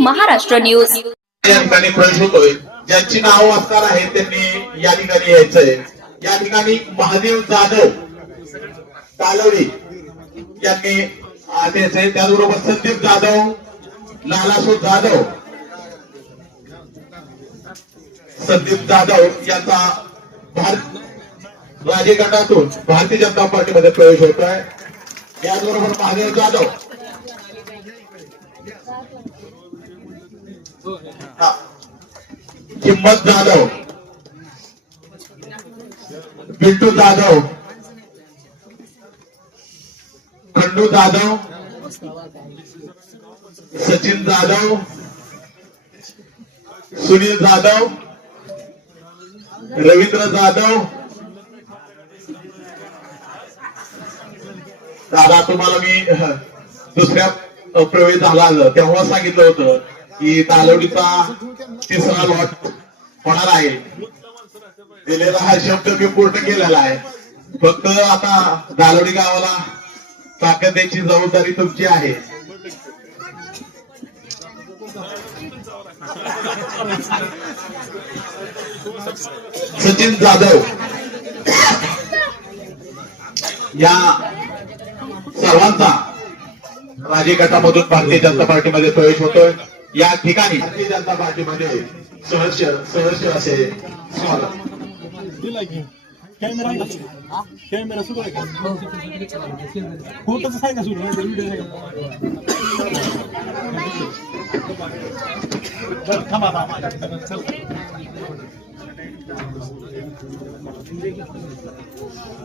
Maharashtra news. या ठिकाणी प्रवेश होतोय. ज्यांची नाव असणार आहे त्यांनी या ठिकाणी यायचंय. या ठिकाणी महादेव जाधव तालवडी यांनी आदेश आहे. त्याचबरोबर संदीप जाधव, लालासू जाधव, संदीप जाधव यांचा राजे गटातून भारतीय जनता पार्टीमध्ये प्रवेश होत आहे. याचबरोबर महादेव जाधव, हिम्मत जाधव, बिट्टू जाधव, खंडू जाधव, सचिन जाधव, सुनील जाधव, रवींद्र जाधव. दादा तुम्हाला मी दुसऱ्या प्रवेश झाला तेव्हा सांगितलं होतं की तालवडीचा तिसरा लॉट होणार आहे. दिलेला हा शब्द मी पूर्ण केलेला आहे. फक्त आता दालवडी गावाला ताकद द्यायची जबाबदारी तुमची आहे. सचिन जाधव या सर्वांचा राजे गटामधून भारतीय जनता पार्टीमध्ये प्रवेश होतोय. या ठिकाणी भारतीय जनता पार्टीमध्ये सहर्ष असे स्वागत. कॅमेरा सुरू आहे का? फोटोच आहे का सुरू?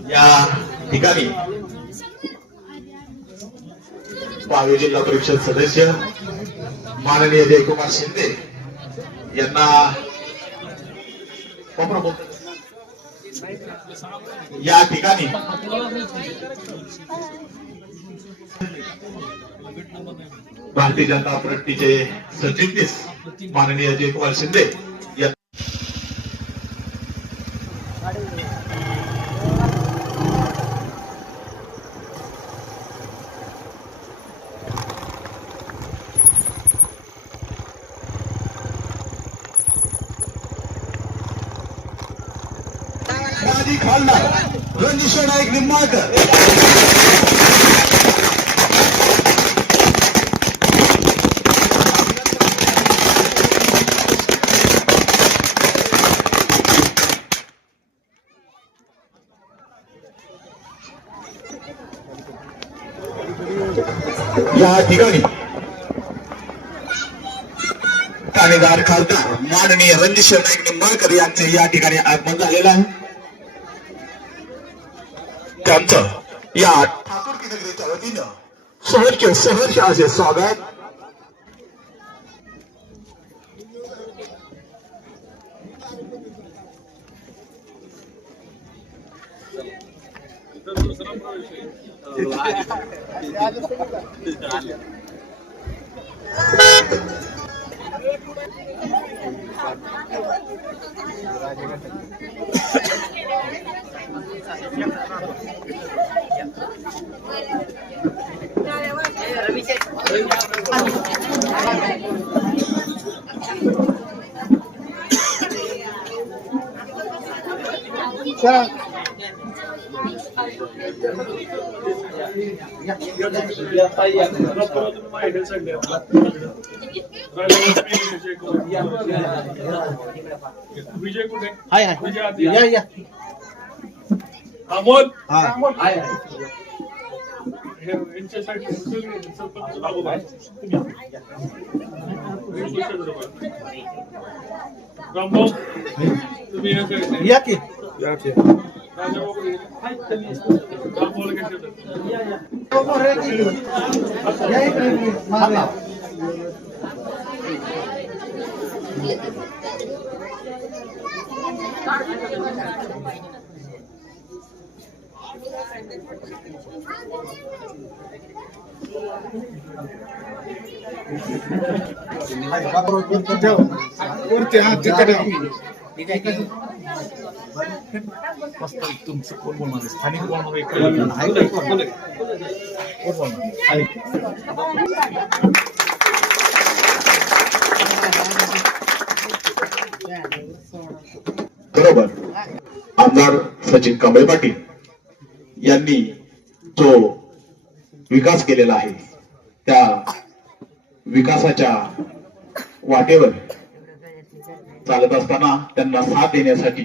या ठिकाणी पालघर जिल्हा परिषद सदस्य माननीय जयकुमार शिंदे यांना या ठिकाणी भारतीय जनता पार्टीचे सरचिटणीस माननीय जयकुमार शिंदे या माजी खासदार रणजित नाईक निंबाळकर या ठिकाणी ठाणेदार खासदार माननीय रणजित नाईक निंबाळकर यांचे या ठिकाणी आगमन झालेलं आहे. त्यांचं या ठाकूर नगरीच्या वतीनं सहर्ष असे स्वागत. विजय कुठे? हाय हाय या अमोल हाय यांच्यासाठी सरपंच लागू रामभाऊ तुम्ही या की तुमचं कोण बोलणार स्थानिक बोलणार. बरोबर आमदार सचिन कांबळे पाटील यांनी जो विकास केलेला आहे त्या विकासाच्या वाटेवर चालत असताना त्यांना साथ देण्यासाठी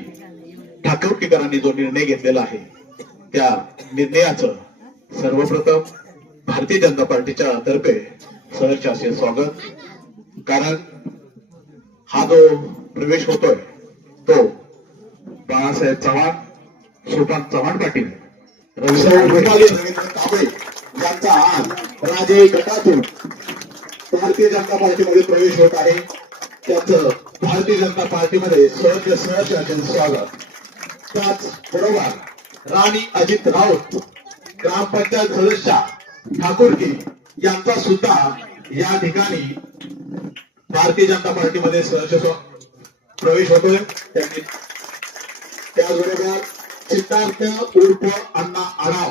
ठाकरटीकरांनी जो निर्णय घेतलेला आहे त्या निर्णयाचं सर्वप्रथम भारतीय जनता पार्टीच्या तर्फे सहर्ष असे स्वागत. कारण हा जो प्रवेश होतोय तो बाळासाहेब चव्हाण, सोपान चव्हाण पाटील, रवींद्र कांबळे यांचा आज राजे गटातून भारतीय जनता पार्टीमध्ये प्रवेश होत आहे. त्याचं भारतीय जनता पार्टीमध्ये सहर्ष असे स्वागत. त्याचबरोबर राणी अजित राऊत ग्रामपंचायत सदस्य ठाकूरकी यांचा सुद्धा या ठिकाणी भारतीय जनता पार्टीमध्ये सहर्ष प्रवेश होतोय. त्यांनी त्याचबरोबर सिद्धार्थ उर्फ अण्णा आढाव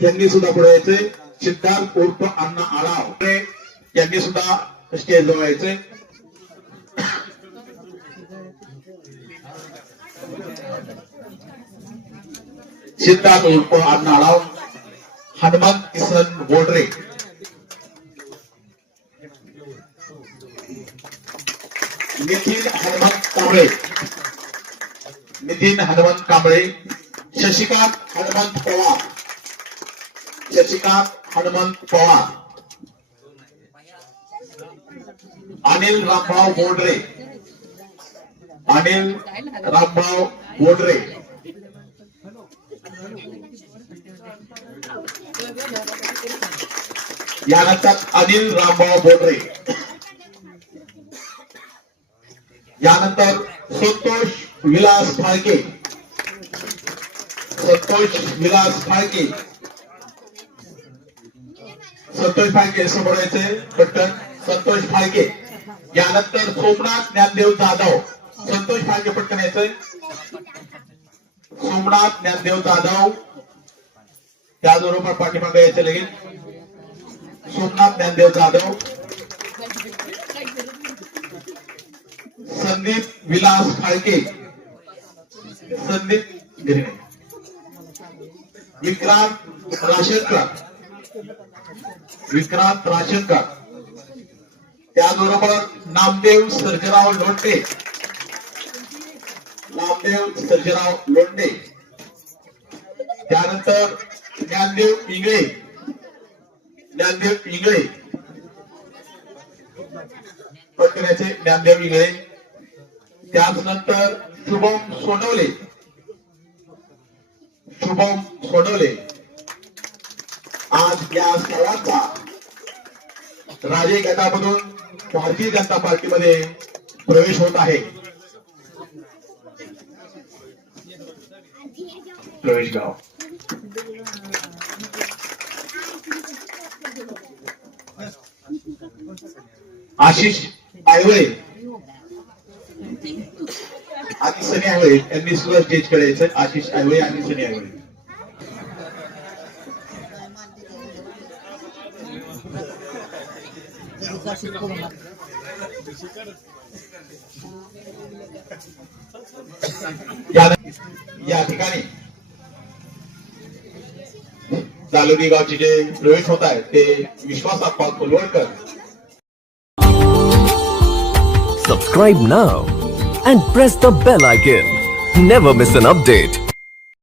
यांनी सुद्धा पुढे यायचे. सिद्धार्थ उर्फ अण्णा आढाव यांनी सुद्धा स्टेजवर यायचे. सिद्धार्थ उर्फ अण्णा आढाव, हनुमंत किसन बोडरे, नितीन हनुमंत कांबळे, शशिकांत हनुमंत पवार, अनिल रामभाऊ बोडरे, यानंतर अनिल रामभाऊ बोडरे, यानंतर संतोष विलास फाळके, समोर यायचे पटकन. संतोष फाळके, यानंतर सोमनाथ ज्ञानदेव जाधव, संतोष फाळके पटकन यायचंय. सोमनाथ ज्ञानदेव जाधव, त्याचबरोबर पाठीमागे यायचे लगेच. सोमनाथ ज्ञानदेव जाधव, संदीप विलास फाळके, विक्रांत राशनकर, त्याचबरोबर नामदेव सर्जेराव लोंढे, त्यानंतर ज्ञानदेव इंगळे, पटकण्याचे ज्ञानदेव इंगळे, त्यानंतर शुभम सोनवले. आज या सर्वांचा राजे गटामधून भारतीय जनता पार्टीमध्ये प्रवेश होत आहे. प्रवेश गाव आशिष आयवळे आणि सनी आयवळे यांनी सुद्धा स्टेज कडे यायचं. आशिष आयवळे आणि सनी आयवळे. या ठिकाणी जालोरी गावचे जे प्रवेश होत आहेत ते विश्वास आप्पा कोलवडकर. Subscribe now and press the bell icon. Never miss an update.